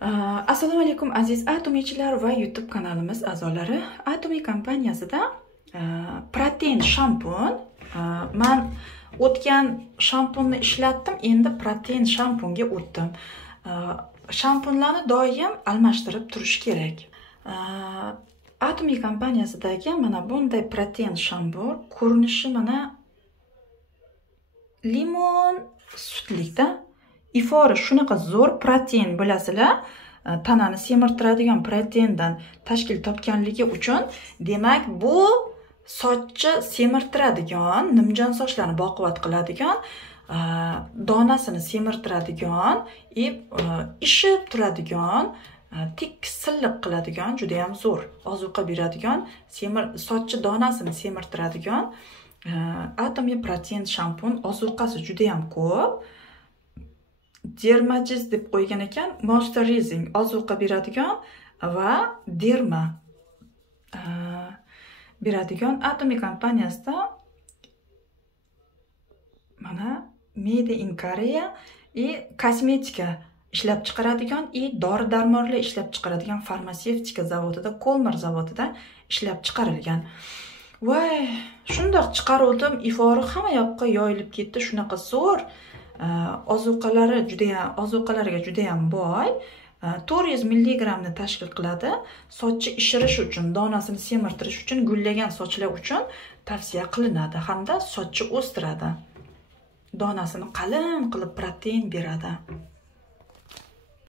Assalomu alaykum aziz Atomichilar va YouTube kanalimiz a'zolari. Atomi kompaniyasida protein shampun. Men o'tgan shampunni ishlatdim, endi protein shampunga o'tdim. Shampunlarni doim almashtirib turish kerak. Atomi kompaniyasidagi mana bunday protein shampun ko'rinishi mana limon sutlikda. Ifori shunaqa zo'r protein bilasizlar, tanani semirtiradigan proteindan tashkil topganligi uchun, demak bu sochni semirtiradigan, nimjon sochlarni baquvvat qiladigan, donasini semirtiradigan, ishib turadigan, tekis silliq qiladigan, juda ham zo'r ozuqa beradigan, sochni donasini semirtiradigan Atomi protein shampun ozuqasi juda ham ko'p. Dermagiz deb qo'ygan ekan, moisturizing ozuqa beradigan va derma beradigan. Atomi kompaniyasida mana Made in Korea kosmetika ishlab chiqaradigan, dori-darmonlar ishlab chiqaradigan farmatsevtika zavodida, Kolmar zavodida ishlab chiqarilgan. Voy, shundoq chiqaruvdim, ifori hamma yoqqa yoyilib ketdi, shunaqa zo'r. Ozuqalariga juda ham boy. 400 mg ni tashkil qiladi. Sochni ishirish uchun, donasini semirtirish uchun, gullagan sochlar uchun tavsiya qilinadi hamda sochni o'stiradi. Donasini qalin qilib protein beradi.